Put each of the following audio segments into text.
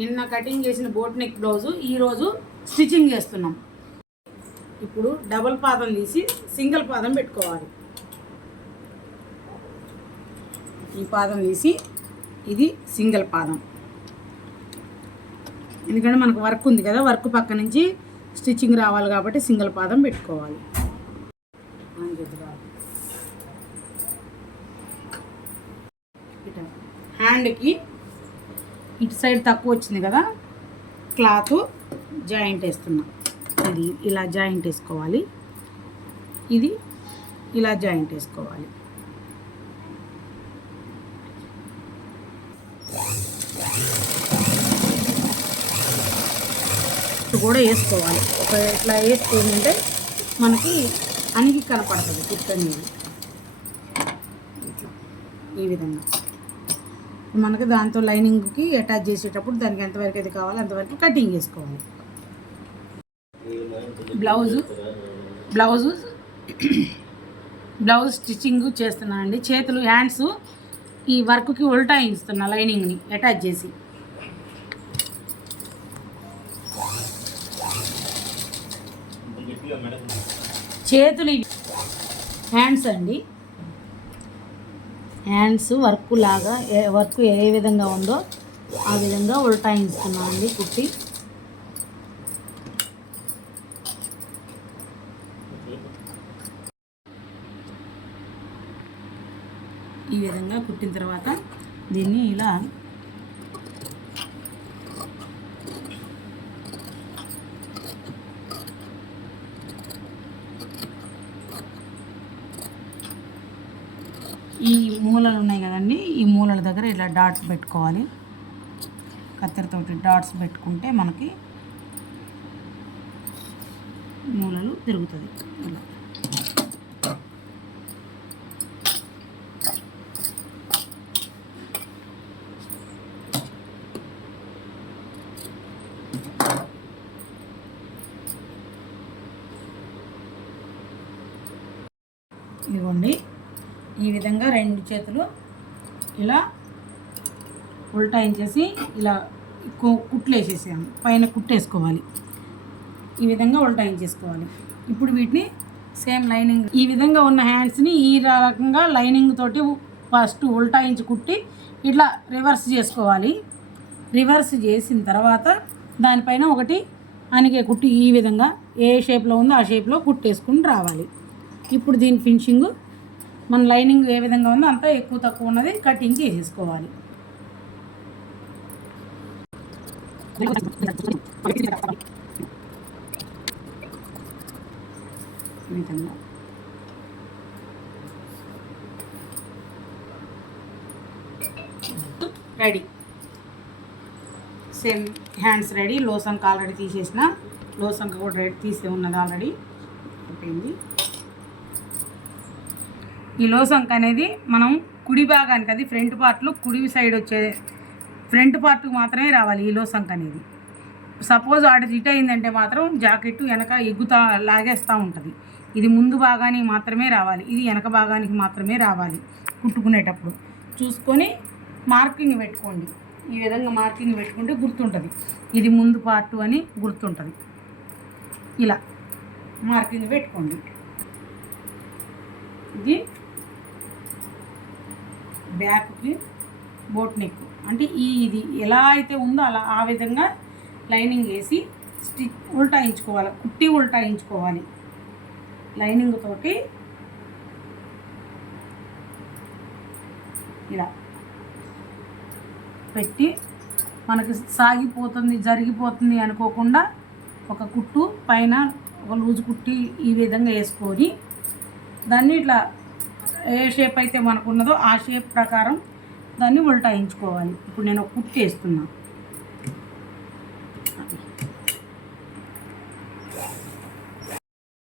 నిన్న కటింగ్ చేసిన boat neck blouse ఈరోజు స్టిచ్చింగ్ చేస్తున్నాం. ఇప్పుడు డబుల్ పాదం తీసి సింగిల్ పాదం పెట్టుకోవాలి. ఈ పాదం తీసి ఇది సింగిల్ పాదం, ఎందుకంటే మనకు వర్క్ ఉంది కదా, వర్క్ పక్క నుంచి స్టిచ్చింగ్ రావాలి కాబట్టి సింగిల్ పాదం పెట్టుకోవాలి. హ్యాండ్కి ఇటు సైడ్ తక్కువ వచ్చింది కదా, క్లాత్ జాయింట్ వేస్తున్నా. ఇది ఇలా జాయింట్ వేసుకోవాలి, ఇది ఇలా జాయింట్ వేసుకోవాలి. కూడా వేసుకోవాలి. ఒక ఇట్లా వేసుకుంటే మనకి అణిగి కనపడుతుంది కుట్టు అనేది. ఇట్లా ఈ విధంగా మనకి దాంతో లైనింగ్కి అటాచ్ చేసేటప్పుడు దానికి ఎంతవరకు అయితే కావాలో అంతవరకు కటింగ్ చేసుకోవాలి. బ్లౌజ్ స్టిచ్చింగ్ చేస్తున్నా అండి. చేతులు హ్యాండ్స్ ఈ వర్క్కి ఉల్టాయిస్తున్నా లైనింగ్ని అటాచ్ చేసి. చేతులు హ్యాండ్స్ అండి, హ్యాండ్స్ వర్క్ లాగా వర్క్ ఏ విధంగా ఉందో ఆ విధంగా ఉల్టాయిస్తున్నాం అండి కుట్టి. ఈ విధంగా కుట్టిన తర్వాత దీన్ని ఇలా ఈ మూలలు ఉన్నాయి కదండి, ఈ మూలల దగ్గర ఇలా డాట్స్ పెట్టుకోవాలి. కత్తెరతోటి డాట్స్ పెట్టుకుంటే మనకి మూలలు తిరుగుతుంది. ఇలా ఇదిగోండి, ఈ విధంగా రెండు చేతులు ఇలా ఉల్టాయించేసి ఇలా కుట్లు వేసేసాము. పైన కుట్టేసుకోవాలి, ఈ విధంగా ఉల్టాయించేసుకోవాలి. ఇప్పుడు వీటిని సేమ్ లైనింగ్ ఈ విధంగా ఉన్న హ్యాండ్స్ని ఈ రకంగా లైనింగ్ తోటి ఫస్ట్ ఉల్టాయించి కుట్టి ఇట్లా రివర్స్ చేసుకోవాలి. రివర్స్ చేసిన తర్వాత దానిపైన ఒకటి అనిగే కుట్టి ఈ విధంగా ఏ షేప్లో ఉందో ఆ షేప్లో కుట్టేసుకుని రావాలి. ఇప్పుడు దీని ఫినిషింగ్ మన లైనింగ్ ఏ విధంగా ఉందో అంతా ఎక్కువ తక్కువ ఉన్నది కటింగ్ చేసేసుకోవాలి. Ready, same hands ready. లోసంక ఆల్రెడీ తీసేసిన, లోసంక కూడా రెడీ తీసే ఉన్నది ఆల్రెడీ అయిపోయింది. ఈ లోసంక అనేది మనం కుడి భాగానికి, అది ఫ్రంట్ పార్ట్లో కుడి సైడ్ వచ్చే ఫ్రంట్ పార్ట్కి మాత్రమే రావాలి ఈ లోసంక అనేది. సపోజ్ ఆడ రిట్ అయిందంటే మాత్రం జాకెట్ వెనక ఎగ్గుతా లాగేస్తూ ఉంటుంది. ఇది ముందు భాగానికి మాత్రమే రావాలి, ఇది వెనక భాగానికి మాత్రమే రావాలి. కుట్టుకునేటప్పుడు చూసుకొని మార్కింగ్ పెట్టుకోండి. ఈ విధంగా మార్కింగ్ పెట్టుకుంటే గుర్తుంటుంది, ఇది ముందు పార్టు అని గుర్తుంటుంది. ఇలా మార్కింగ్ పెట్టుకోండి. ఇది బ్యాక్కి బోట్ నెక్ అంటే ఇది ఎలా అయితే ఉందో అలా ఆ విధంగా లైనింగ్ వేసి ఉల్టాయించుకోవాలి, కుట్టి ఉల్టాయించుకోవాలి. లైనింగ్ తోటి ఇలా పెట్టి మనకి సాగిపోతుంది జరిగిపోతుంది అనుకోకుండా ఒక కుట్టు పైన ఒక లూజు కుట్టి ఈ విధంగా వేసుకొని దాన్ని ఇట్లా ఏ షేప్ అయితే మనకు ఉన్నదో ఆ షేప్ ప్రకారం దాన్ని ఉల్టాయించుకోవాలి. ఇప్పుడు నేను ఒక కుట్టు వేస్తున్నా.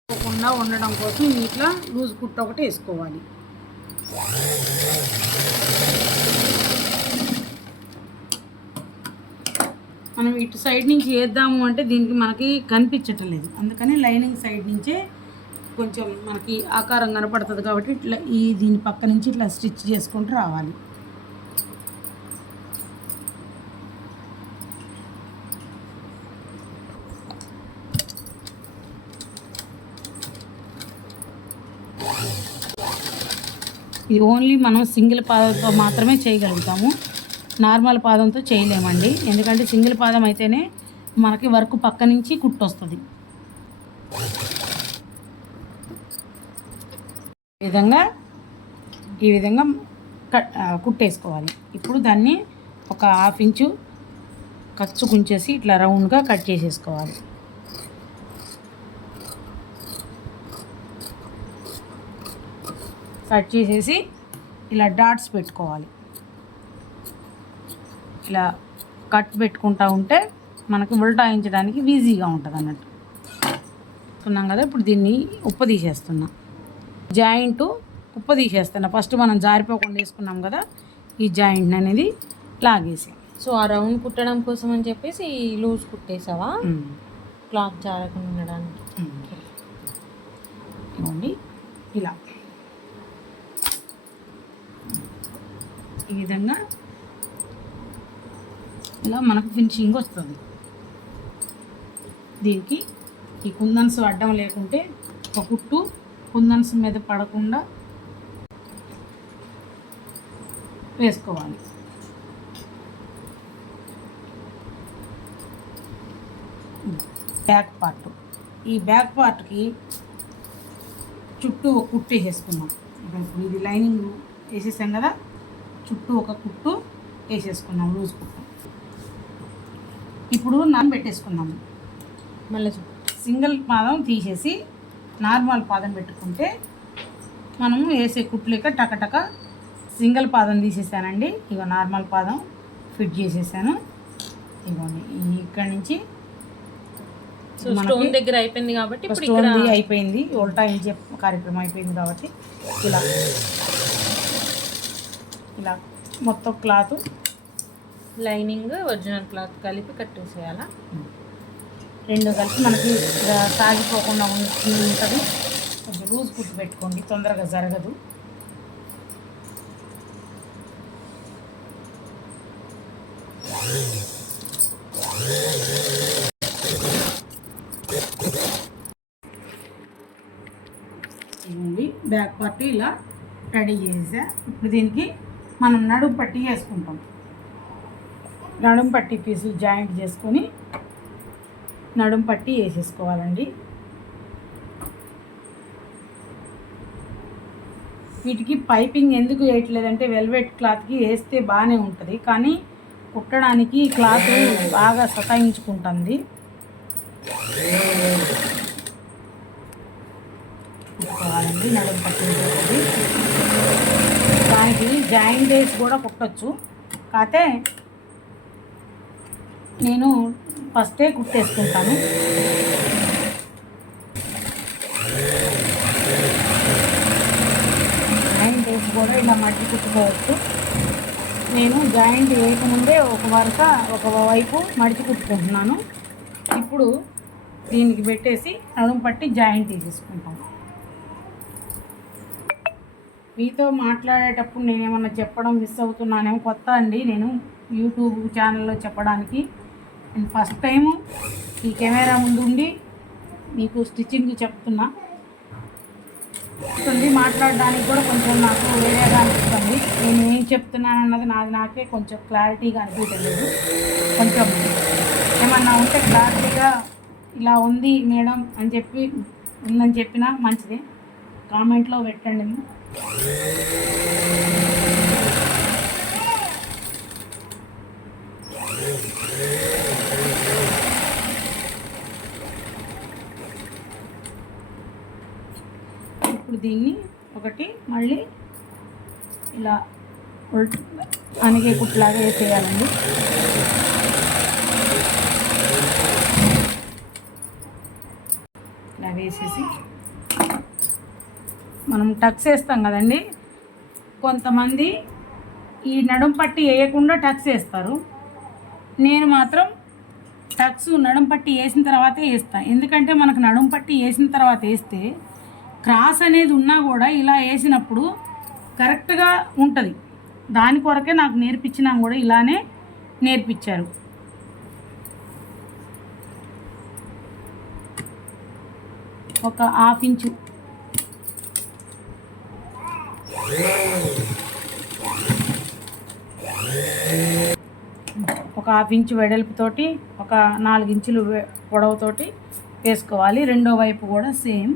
పోకుండా ఉండడం కోసం ఇట్లా లూజ్ కుట్టు ఒకటి వేసుకోవాలి. మనం ఇటు సైడ్ నుంచి వేద్దాము అంటే దీనికి మనకి కనిపించటం లేదు, అందుకని లైనింగ్ సైడ్ నుంచే కొంచెం మనకి ఆకారం కనపడుతుంది కాబట్టి ఇట్లా దీని పక్క నుంచి ఇట్లా స్టిచ్ చేసుకుంటూ రావాలి. ఇది ఓన్లీ మనం సింగిల్ పాదంతో మాత్రమే చేయగలుగుతాము, నార్మల్ పాదంతో చేయలేమండి. ఎందుకంటే సింగిల్ పాదం అయితేనే మనకి వర్క్ పక్క నుంచి కుట్టు వస్తుంది. ఈ విధంగా కుట్టేసుకోవాలి. ఇప్పుడు దాన్ని ఒక 1/2 ఇంచు ఖర్చు కుంచేసి ఇట్లా రౌండ్గా కట్ చేసేసుకోవాలి. కట్ చేసేసి ఇలా డాట్స్ పెట్టుకోవాలి. ఇలా కట్ పెట్టుకుంటూ ఉంటే మనకి ఉల్టాయించడానికి ఈజీగా ఉంటుంది అన్నట్టు. ఉన్నాం కదా, ఇప్పుడు దీన్ని ఉప్ప తీసేస్తున్నా. జాయింట్ ఉప్ప తీసేస్తున్నా. ఫస్ట్ మనం జారిపోకుండా వేసుకున్నాం కదా, ఈ జాయింట్ అనేది లాగేసి. సో ఆ రౌండ్ కుట్టడం కోసం అని చెప్పేసి లూజ్ కుట్టేసావా, క్లాత్ జారకుండా ఉండడానికి. ఇవ్వండి ఇలా ఈ విధంగా ఇలా మనకు ఫినిషింగ్ వస్తుంది. దీనికి ఈ కుందన్స్ అడ్డం లేకుంటే ఒక కుట్టు కుందన్స్ మీద పడకుండా వేసుకోవాలి. బ్యాక్ పార్ట్, ఈ బ్యాక్ పార్ట్కి చుట్టూ ఒక కుట్టు వేసేసుకున్నాం. ఇది లైనింగ్ వేసేసాం కదా, చుట్టూ ఒక కుట్టు వేసేసుకున్నాం, లూజ్ కుట్టు. ఇప్పుడు పెట్టేసుకున్నాము. మళ్ళీ సింగిల్ పాదం తీసేసి నార్మల్ పాదం పెట్టుకుంటే మనము వేసే కుట్లేక టకటక సింగిల్ పాదం తీసేసానండి. ఇక నార్మల్ పాదం ఫిట్ చేసేసాను. ఇవ్వండి ఇక్కడి నుంచి స్టోన్ దగ్గర అయిపోయింది కాబట్టి స్టోన్ అయిపోయింది, ఉల్టాయించే కార్యక్రమం అయిపోయింది కాబట్టి ఇలా మొత్తం క్లాత్ లైనింగ్ ఒరిజినల్ క్లాత్ కలిపి కట్టేసేయాలా. రెండు కలిపి మనకి సాగిపోకుండా ఉంటుంది. కొంచెం లూజ్ కుట్టు పెట్టుకోండి, తొందరగా జరగదు. బ్యాక్ పార్ట్ ఇలా రెడీ చేసా. ఇప్పుడు దీనికి మనం నడుము పట్టి వేసుకుంటాం. నడుము పట్టి పీసులు జాయింట్ చేసుకొని నడుము పట్టి వేసేసుకోవాలండి. వీటికి పైపింగ్ ఎందుకు వేయట్లేదంటే వెల్వెట్ క్లాత్కి వేస్తే బాగానే ఉంటుంది, కానీ కుట్టడానికి క్లాత్ బాగా సతాయించుకుంటుంది. కుట్టుకోవాలండి నడుము పట్టి. దానికి జాయింట్ వేసి కూడా కుట్టచ్చు, కాకపోతే నేను ఫస్టే కుట్టేసుకుంటాను. జాయింట్ వేసి కూడా ఇలా మట్టి కుట్టుకోవచ్చు. నేను జాయింట్ వేయకముందే ఒక వైపు మడిచి కుట్టుకుంటున్నాను. ఇప్పుడు దీనికి పెట్టేసి నడుము పట్టి జాయింట్ తీసేసుకుంటాను. మీతో మాట్లాడేటప్పుడు నేను ఏమన్నా చెప్పడం మిస్ అవుతున్నానేమో. కొత్త అండి నేను యూట్యూబ్ ఛానల్లో చెప్పడానికి. నేను ఫస్ట్ టైము ఈ కెమెరా ముందు ఉండి మీకు స్టిచ్చింగ్ చెప్తున్నా. మాట్లాడడానికి కూడా కొంచెం నాకు వేరేగా అనిపిస్తుంది. నేను ఏం చెప్తున్నాను అన్నది నాకే కొంచెం క్లారిటీగా అనిపించలేదు. కొంచెం ఏమన్నా ఉంటే క్లారిటీగా ఇలా ఉంది మేడం అని ఉందని చెప్పినా మంచిదే, కామెంట్లో పెట్టండి. ఇప్పుడు దీన్ని ఒకటి మళ్ళీ ఇలా అనిగే కుట్లాగా వేసేయాలండి. ఇలా వేసేసి మనం టక్స్ వేస్తాం కదండి, కొంతమంది ఈ నడుం పట్టి వేయకుండా టక్స్ వేస్తారు. నేను మాత్రం టక్స్ నడుం పట్టి వేసిన తర్వాతే వేస్తాను. ఎందుకంటే మనకు నడుం పట్టి వేసిన తర్వాత వేస్తే క్రాస్ అనేది ఉన్నా కూడా ఇలా వేసినప్పుడు కరెక్ట్గా ఉంటుంది. దాని కొరకే నాకు నేర్పించినా కూడా ఇలానే నేర్పించారు. ఒక 1/2 ఇంచు ఒక 1/2 ఇంచు వెడల్పుతోటి ఒక 4 ఇంచులు పొడవుతోటి వేసుకోవాలి. రెండో వైపు కూడా సేమ్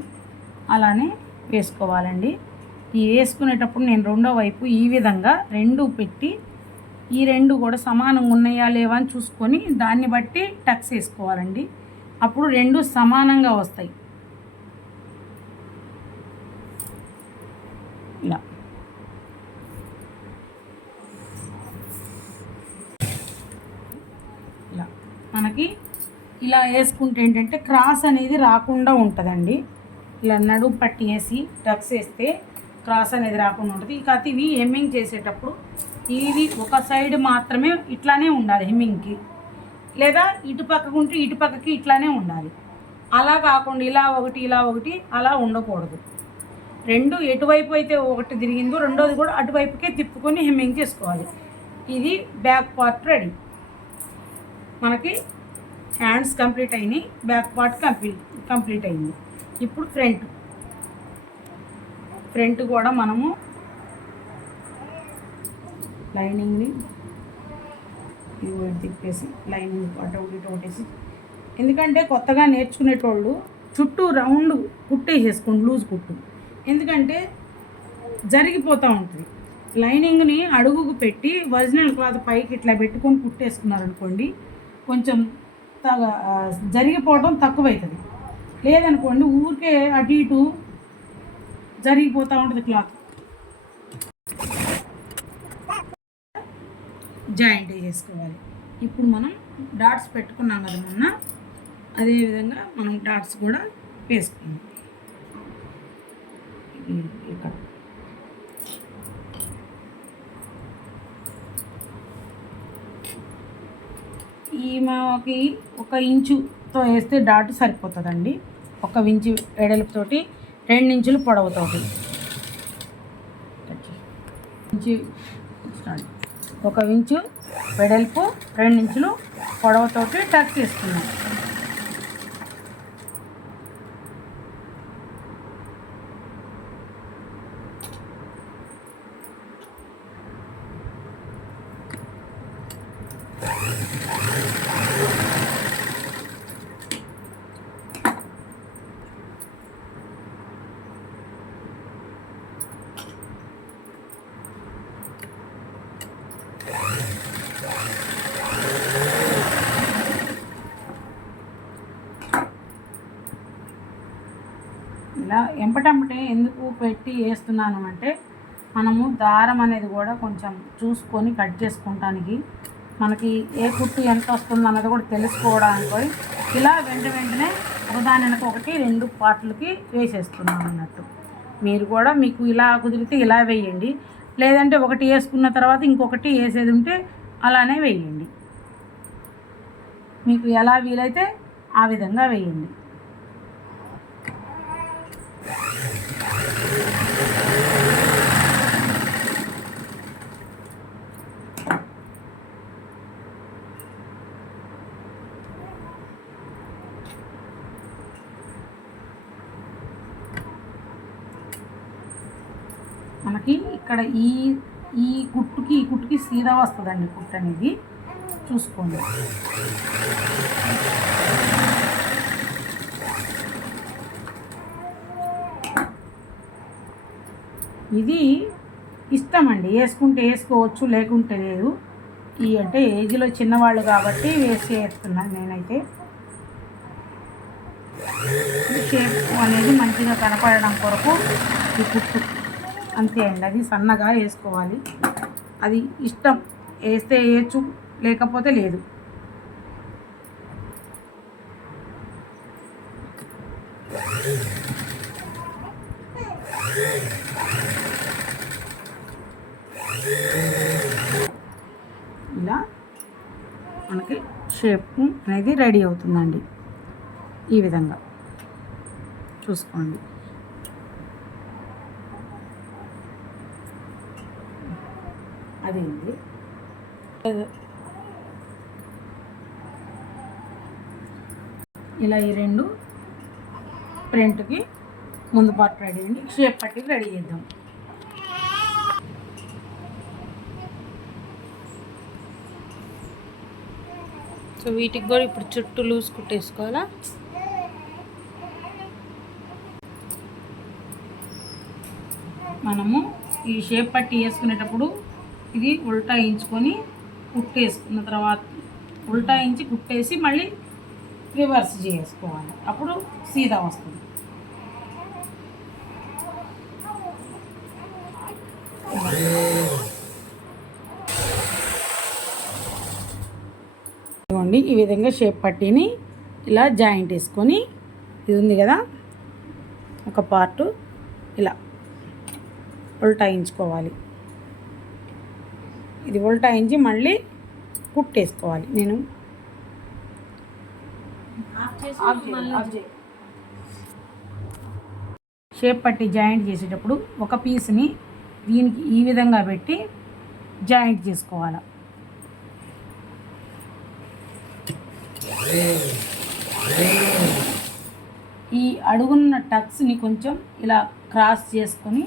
అలానే వేసుకోవాలండి. ఈ వేసుకునేటప్పుడు నేను రెండో వైపు ఈ విధంగా రెండు పెట్టి ఈ రెండు కూడా సమానంగా ఉన్నాయా లేవా అని చూసుకొని దాన్ని బట్టి టక్స్ వేసుకోవాలండి. అప్పుడు రెండు సమానంగా వస్తాయి. ఇలా ఇలా మనకి ఇలా వేసుకుంటే ఏంటంటే క్రాస్ అనేది రాకుండా ఉంటుందండి. ఇలా నడుము పట్టి వేసి టక్స్ వేస్తే క్రాస్ అనేది రాకుండా ఉంటుంది. ఇక ఇవి హెమ్మింగ్ చేసేటప్పుడు ఇది ఒక సైడ్ మాత్రమే ఇట్లానే ఉండాలి హెమ్మింగ్కి, లేదా ఇటు పక్కకు ఉంటే ఇటు పక్కకి ఇట్లానే ఉండాలి. అలా కాకుండా ఇలా ఒకటి ఇలా ఒకటి అలా ఉండకూడదు. రెండు ఎటువైపు అయితే ఒకటి తిరిగిందో రెండోది కూడా అటువైపుకే తిప్పుకొని హెమ్మింగ్ చేసుకోవాలి. ఇది బ్యాక్ పార్ట్ రెడీ. మనకి హ్యాండ్స్ కంప్లీట్ అయినాయి, బ్యాక్ పార్ట్ కంప్లీట్ అయింది. ఇప్పుడు ఫ్రంట్ కూడా మనము లైనింగ్ని ఇవి తిప్పేసి లైనింగ్ అటు ఒకటేసి, ఎందుకంటే కొత్తగా నేర్చుకునేటోళ్ళు చుట్టూ రౌండ్ కుట్టేసేసుకోండి, లూజ్ కుట్టు, ఎందుకంటే జరిగిపోతూ ఉంటుంది. లైనింగ్ని అడుగుకు పెట్టి ఒరిజినల్ క్లాత్ పైకి ఇట్లా పెట్టుకొని కుట్టేసుకున్నారనుకోండి కొంచెం జరిగిపోవడం తక్కువవుతుంది. లేదనుకోండి ఊరికే అటు ఇటు జరిగిపోతూ ఉంటుంది క్లాత్. జాయింట్ చేసుకోవాలి. ఇప్పుడు మనం డాట్స్ పెట్టుకున్నాం కదా మొన్న, అదేవిధంగా మనం డాట్స్ కూడా వేసుకున్నాం. ఇక్కడ ఈ మాకి 1 ఇంచుతో వేస్తే డాట్ సరిపోతుందండి. 1 ఇంచు వెడల్పుతోటి 2 ఇంచులు పొడవుతోటి 1 ఇంచు వెడల్పు 2 ఇంచులు పొడవుతోటి టక్ చేసుకున్నాం. ఇలా ఎంపటంపటే ఎందుకు పెట్టి వేస్తున్నాను అంటే మనము దారం అనేది కూడా కొంచెం చూసుకొని కట్ చేసుకుంటానికి, మనకి ఏ కుట్టు ఎంత వస్తుంది అన్నది కూడా తెలుసుకోవడానికి ఇలా వెంటనే ఒకదాని వెనక ఒకటి 2 పార్ట్లకి వేసేస్తున్నాను అన్నట్టు. మీరు కూడా మీకు ఇలా కుదిరితే ఇలా వేయండి, లేదంటే ఒకటి వేసుకున్న తర్వాత ఇంకొకటి వేసేది ఉంటే అలానే వేయండి. మీకు ఎలా వీలైతే ఆ విధంగా వేయండి. మనకి ఇక్కడ ఈ కుట్టుకి సీదా వస్తుందండి కుట్టు అనేది, చూసుకోండి. ఇది ఇష్టం అండి, వేసుకుంటే వేసుకోవచ్చు లేకుంటే లేదు. ఈ అంటే ఏజ్లో చిన్నవాళ్ళు కాబట్టి వేస్తున్నాను నేనైతే. షేప్ అనేది మంచిగా కనపడడం కొరకు ఈ కుట్టు అంతే అండి. అది సన్నగా వేసుకోవాలి, అది ఇష్టం, వేస్తే వేయచ్చు లేకపోతే లేదు. ఇలా మనకి షేప్ అనేది రెడీ అవుతుందండి. ఈ విధంగా చూసుకోండి. అదేంటి ఇలా ఈ 2 ఫ్రంట్కి ముందు పార్ట్ రెడీ అండి. షేప్ పట్టికి రెడీ చేద్దాం. సో వీటికి కూడా ఇప్పుడు చుట్టూ లూజ్ కుట్టేసుకోవాలా? మనము ఈ షేప్ పట్టి వేసుకునేటప్పుడు ఇది ఉల్టాయించుకొని కుట్టేసుకున్న తర్వాత ఉల్టాయించి కుట్టేసి మళ్ళీ రివర్స్ చేసుకోవాలి, అప్పుడు సీదా వస్తుంది. ఇదిగోండి, ఈ విధంగా షేప్ పట్టీని ఇలా జాయింట్ వేసుకొని, ఇది ఉంది కదా ఒక పార్టు, ఇలా ఉల్టాయించుకోవాలి. ఇది ఉల్టాయించి మళ్ళీ కుట్టేసుకోవాలి. నేను షేప్ పట్టి జాయింట్ చేసేటప్పుడు ఒక పీస్ని దీనికి ఈ విధంగా పెట్టి జాయింట్ చేసుకోవాలి. ఈ అడుగున్న టక్స్ని కొంచెం ఇలా క్రాస్ చేసుకొని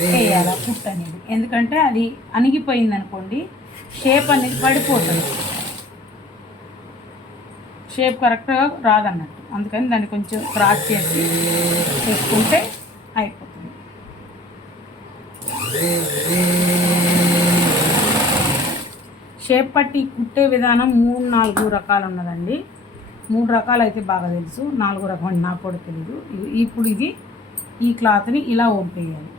వేయాలి కుట్ అనేది, ఎందుకంటే అది అణిగిపోయింది అనుకోండి షేప్ అనేది పడిపోతుంది, షేప్ కరెక్ట్గా రాదన్నట్టు. అందుకని దాన్ని కొంచెం క్రాస్ చేసి వేసుకుంటే అయిపోతుంది. షేప్ పట్టి కుట్టే విధానం 3-4 రకాలు ఉన్నదండి. 3 రకాలు అయితే బాగా తెలుసు, 4 రకం నాకు కూడా తెలియదు. ఇప్పుడు ఈ క్లాత్ని ఇలా వంపేయాలి.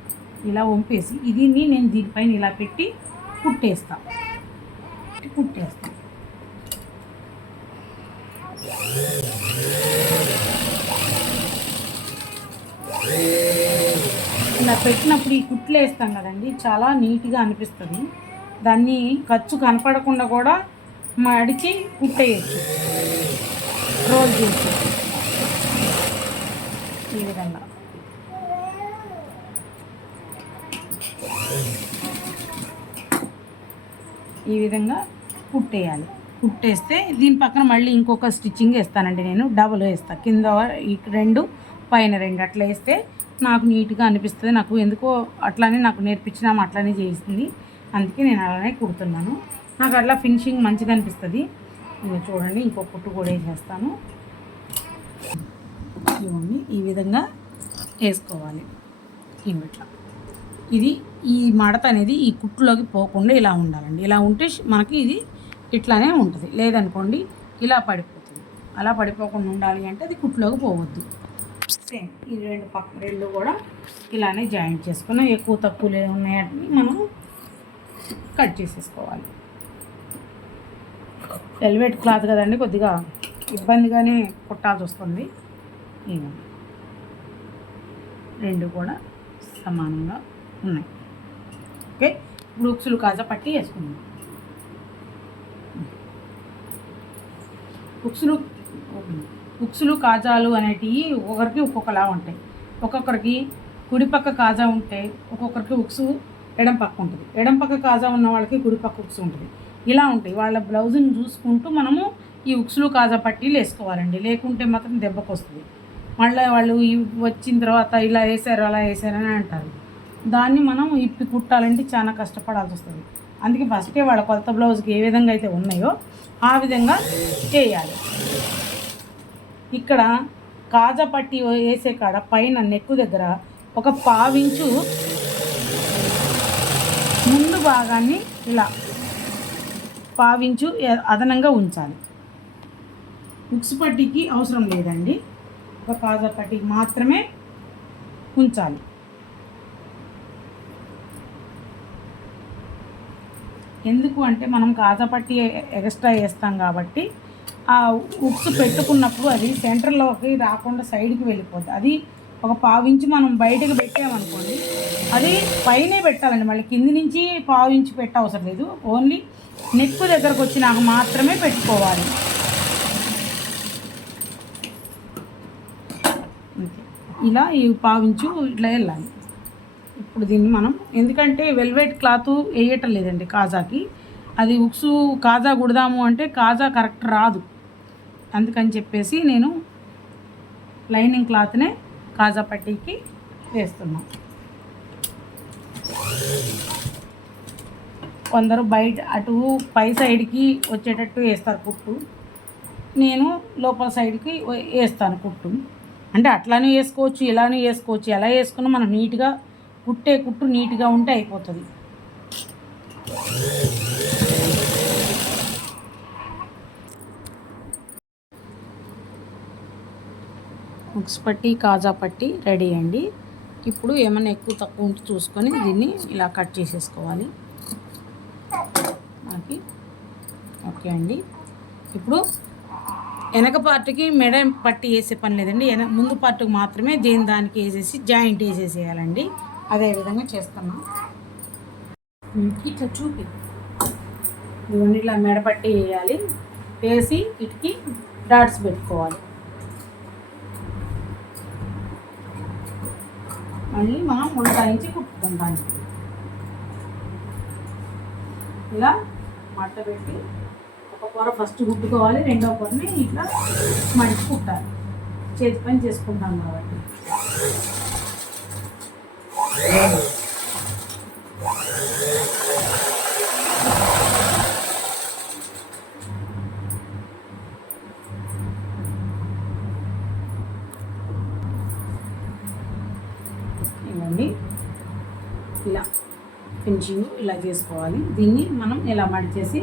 ఇలా వంపేసి దీన్ని నేను దీనిపైన ఇలా పెట్టి కుట్టేస్తా. ఇలా పెట్టినప్పుడు ఈ కుట్లు వేస్తాం కదండి, చాలా నీట్గా అనిపిస్తుంది. దాన్ని ఖర్చు కనపడకుండా కూడా మడిచి కుట్టేయచ్చు, రోల్ చేసి ఈ విధంగా. ఈ విధంగా కుట్టేయాలి. కుట్టేస్తే దీని పక్కన మళ్ళీ ఇంకొక స్టిచ్చింగ్ వేస్తానండి, నేను డబుల్ వేస్తాను. కింద 2 పైన 2 అట్లా వేస్తే నాకు నీట్గా అనిపిస్తుంది. నాకు ఎందుకో అట్లానే నాకు నేర్పించినాము అట్లానే చేసింది, అందుకే నేను అలానే కుడుతున్నాను. నాకు అట్లా ఫినిషింగ్ మంచిగా అనిపిస్తుంది. చూడండి, ఇంకో కుట్టు కూడా వేసేస్తాను. ఇవ్వండి, ఈ విధంగా వేసుకోవాలి. ఇట్లా ఈ మడత అనేది ఈ కుట్టులోకి పోకుండా ఇలా ఉండాలండి. ఇలా ఉంటే మనకి ఇది ఇట్లానే ఉంటుంది, లేదనుకోండి ఇలా పడిపోతుంది. అలా పడిపోకుండా ఉండాలి అంటే అది కుట్టులోకి పోవద్దు. సేమ్ ఈ 2 కూడా ఇలానే జాయింట్ చేసుకున్నాం. ఎక్కువ తక్కువలే ఉన్నాయని మనం కట్ చేసేసుకోవాలి. వెల్వెట్ క్లాత్ కదండి, కొద్దిగా ఇబ్బందిగానే కుట్టాల్సి వస్తుంది. ఇవి 2 కూడా సమానంగా ఉన్నాయి. ఓకే, ఇప్పుడు ఉక్సులు కాజా పట్టి వేసుకుందాం. ఉక్సులు కాజాలు అనేటివి ఒక్కొక్కరికి ఒక్కొక్కలా ఉంటాయి. ఒక్కొక్కరికి కుడిపక్క కాజా ఉంటే ఒక్కొక్కరికి ఉక్సు ఎడం పక్క ఉంటుంది. ఎడం పక్క కాజా ఉన్న వాళ్ళకి కుడిపక్క ఉక్సు ఉంటుంది. ఇలా ఉంటాయి. వాళ్ళ బ్లౌజ్ని చూసుకుంటూ మనము ఈ ఉక్సులు కాజా పట్టీలు వేసుకోవాలండి, లేకుంటే మాత్రం దెబ్బకు వస్తుంది. మళ్ళీ వాళ్ళు వచ్చిన తర్వాత ఇలా వేసారు అలా వేసారని అంటారు. దాన్ని మనం ఇప్పి కుట్టాలంటే చాలా కష్టపడాల్సి వస్తుంది. అందుకే ఫస్టే వాళ్ళ కొత్త బ్లౌజ్కి ఏ విధంగా అయితే ఉన్నాయో ఆ విధంగా చేయాలి. ఇక్కడ కాజా పట్టి వేసే కాడ పైన నెక్కు దగ్గర ఒక 1/4 ఇంచు ముందు భాగాన్ని ఇలా 1/4 ఇంచు అదనంగా ఉంచాలి. ఉక్స్ పట్టీకి అవసరం లేదండి, ఒక కాజా పట్టీకి మాత్రమే ఉంచాలి. ఎందుకు అంటే మనం కాజా పట్టీ ఎక్స్ట్రా వేస్తాం కాబట్టి ఆ ఉక్స్ పెట్టుకున్నప్పుడు అది సెంటర్లోకి రాకుండా సైడ్కి వెళ్ళిపోద్ది. అది ఒక 1/4 ఇంచు మనం బయటకు పెట్టామనుకోండి, అది పైనే పెట్టాలండి, మళ్ళీ కింది నుంచి 1/4 ఇంచు పెట్ట అవసరం లేదు. ఓన్లీ నెక్కు దగ్గరకు వచ్చినాక మాత్రమే పెట్టుకోవాలి. ఇలా ఈ 1/4 ఇంచు ఇట్లా వెళ్ళాలి. ఇప్పుడు దీన్ని మనం, ఎందుకంటే వెల్వెట్ క్లాత్ వేయటం లేదండి కాజాకి, అది ఉక్సు కాజా కుడదాము అంటే కాజా కరెక్ట్ రాదు. అందుకని చెప్పేసి నేను లైనింగ్ క్లాత్నే కాజా పట్టీకి వేస్తున్నాను. కొందరు బయట అటు పై సైడ్కి వచ్చేటట్టు వేస్తారు కుట్టు, నేను లోపల సైడ్కి వేస్తాను కుట్టు. అంటే అట్లానే వేసుకోవచ్చు, ఇలానే వేసుకోవచ్చు. ఎలా వేసుకున్నా మనం నీట్గా కుట్టు నీట్గా ఉంటే అయిపోతుంది. ఉక్స్ పట్టి, కాజా పట్టి రెడీ అండి. ఇప్పుడు ఏమైనా ఎక్కువ తక్కువ ఉంటే చూసుకొని దీన్ని ఇలా కట్ చేసేసుకోవాలి మనకి. ఓకే అండి. ఇప్పుడు వెనక పార్ట్కి మెడ పట్టి వేసే పని లేదండి. ముందు పార్ట్కి మాత్రమే దానికి వేసేసి జాయింట్ వేసేసేయాలండి. అదేవిధంగా చేస్తున్నాం. ఇట్లా చూపి ఇవన్నీ ఇలా మెడ పట్టి వేయాలి. వేసి ఇటుకి డాట్స్ పెట్టుకోవాలి. మళ్ళీ మనం ఉల్టాయించి కుట్టుకుంటాం. ఇలా మట్ట పెట్టి ఒక పొర ఫస్ట్ కుట్టుకోవాలి, రెండో పొరని ఇట్లా మడిచి కుట్టాలి. చేతి పని చేసుకుంటాం కాబట్టి. ఇవ్వండి, ఇలా ఫినిషింగ్ ఇలా చేసుకోవాలి. దీన్ని మనం ఇలా మడిచేసి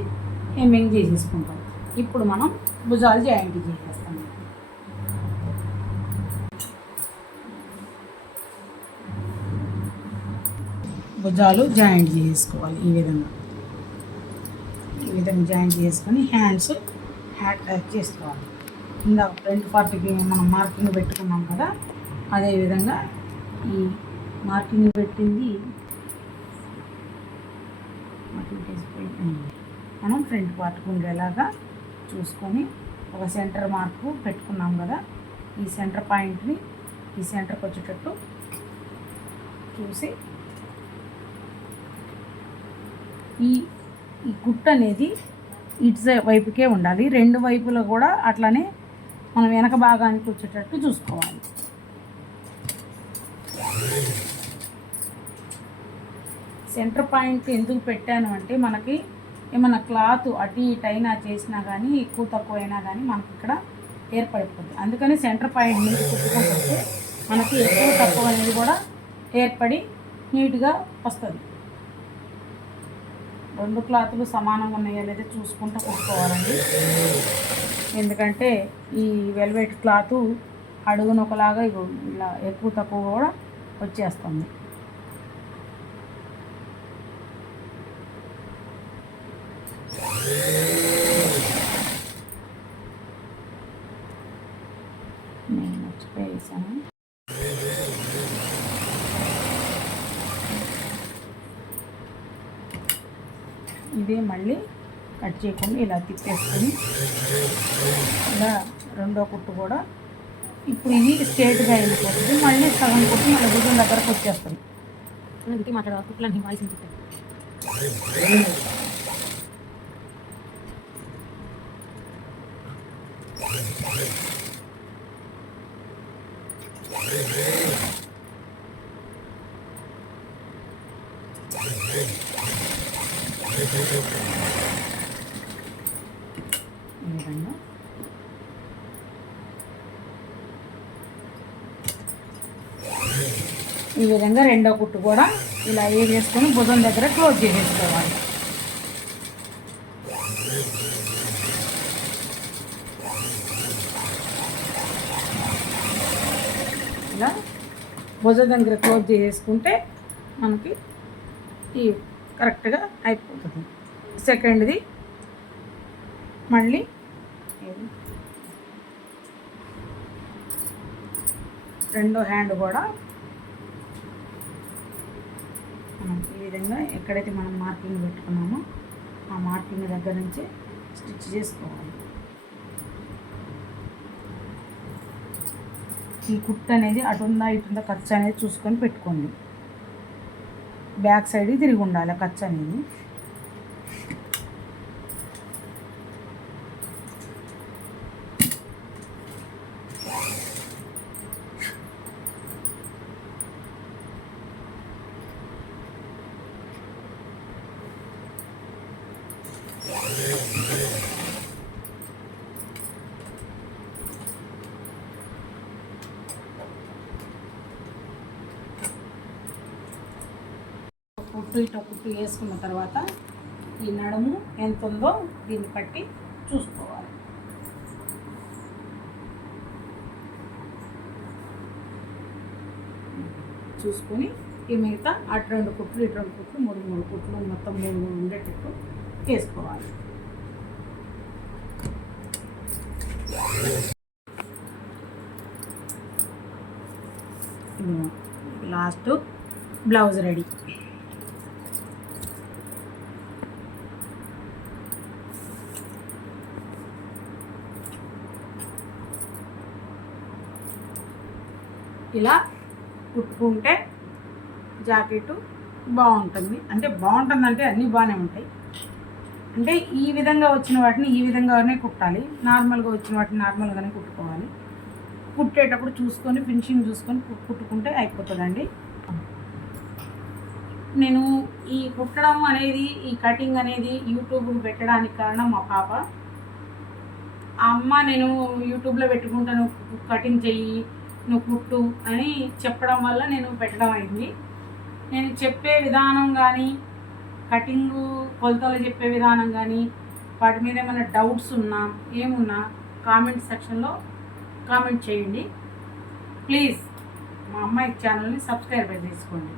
హెమ్మింగ్ చేసేసుకుంటాం. ఇప్పుడు మనం భుజాలు జాయింట్ చేసేస్తాం. భుజాలు జాయింట్ చేసుకోవాలి. ఈ విధంగా జాయింట్ చేసుకొని హ్యాండ్స్ అటాచ్ చేసుకోవాలి. ఇందాక ఫ్రంట్ పార్ట్కి మనం మార్కింగ్ పెట్టుకున్నాం కదా, అదేవిధంగా ఈ మార్కింగ్ పెట్టింది మనం ఫ్రంట్ పార్ట్కి ఉండేలాగా చూసుకొని ఒక సెంటర్ మార్కు పెట్టుకున్నాం కదా, ఈ సెంటర్ పాయింట్ని ఈ సెంటర్కి వచ్చేటట్టు చూసి ఈ కుట్టు అనేది ఇటు వైపుకే ఉండాలి. రెండు వైపులో కూడా అట్లానే మనం వెనక భాగానికి వచ్చేటట్టు చూసుకోవాలి. సెంటర్ పాయింట్ ఎందుకు పెట్టాను అంటే మనకి ఏమైనా క్లాత్ అటు ఇటు అయినా చేసినా కానీ ఎక్కువ తక్కువ అయినా కానీ మనకి ఇక్కడ ఏర్పడిపోతుంది. అందుకని సెంటర్ పాయింట్ నుంచి కుట్టుకుంటే మనకి ఎక్కువ తక్కువ అనేది కూడా ఏర్పడి నీట్గా వస్తుంది. రెండు క్లాతులు సమానంగా ఉన్నాయో లేదో చూసుకుంటూ కుట్టుకోవాలండి. ఎందుకంటే ఈ వెల్వెట్ క్లాత్ అడుగున ఒకలాగా ఇలా ఎక్కువ తక్కువ కూడా వచ్చేస్తుంది. నేను మర్చిపోయేసాను. ఇదే మళ్ళీ కట్ చేయకుండా ఇలా తిప్పేసుకొని ఇలా రెండో కుట్టు కూడా ఇప్పుడు ఇది స్ట్రేట్గా వెళ్ళిపోతుంది. మళ్ళీ సగం కుట్టు మళ్ళీ భుజం దగ్గరకు వచ్చేస్తుంది. మాట్లాడాలి కుట్లని వాయిస్ ఈ విధంగా రెండో కుట్టు కూడా ఇలా వేసుకొని భుజం దగ్గర క్లోజ్ చేసేసుకోవాలి. ఇలా భుజం దగ్గర క్లోజ్ చేసేసుకుంటే మనకి ఈ కరెక్ట్గా అయిపోతుంది. సెకండ్ది మళ్ళీ రెండో హ్యాండ్ కూడా మనం ఈ విధంగా ఎక్కడైతే మనం మార్కింగ్ పెట్టుకున్నామో ఆ మార్కింగ్ దగ్గర నుంచి స్టిచ్ చేసుకోవాలి. ఈ కుట్టు అనేది అటుందా ఇటుందా ఖర్చు అనేది చూసుకొని పెట్టుకోండి. బ్యాక్ సైడ్ తిరిగి ఉండాలి ఖర్చు అనేది. ఇటో కుట్టు వేసుకున్న తర్వాత ఈ నడుము ఎంత ఉందో దీన్ని బట్టి చూసుకోవాలి. చూసుకొని ఈ మిగతా అటు 2 కుట్లు ఇటు 2 కుట్లు 3 కుట్లు మొత్తం 3 ఉండేటట్టు వేసుకోవాలి. Last blouse ready. ఇలా కుట్టుకుంటే జాకెట్ బాగుంటుంది. అంటే బాగుంటుందంటే అన్నీ బాగానే ఉంటాయి. అంటే ఈ విధంగా వచ్చిన వాటిని ఈ విధంగానే కుట్టాలి, నార్మల్గా వచ్చిన వాటిని నార్మల్గానే కుట్టుకోవాలి. కుట్టేటప్పుడు చూసుకొని ఫినిషింగ్ చూసుకొని కుట్టుకుంటే అయిపోతుందండి. నేను ఈ కుట్టడం అనేది, ఈ కటింగ్ అనేది యూట్యూబ్ పెట్టడానికి కారణం మా పాప. అమ్మ నేను యూట్యూబ్లో పెట్టుకుంటాను, కటింగ్ చెయ్యి, నువ్వు కుట్టు అని చెప్పడం వల్ల నేను పెట్టడం అయింది. నేను చెప్పే విధానం కానీ, కటింగు కొలతలు చెప్పే విధానం కానీ, వాటి మీద ఏమైనా డౌట్స్ ఉన్నా ఏమున్నా కామెంట్ సెక్షన్లో కామెంట్ చేయండి. ప్లీజ్ మా అమ్మాయి ఛానల్ని సబ్స్క్రైబ్ చేసుకోండి.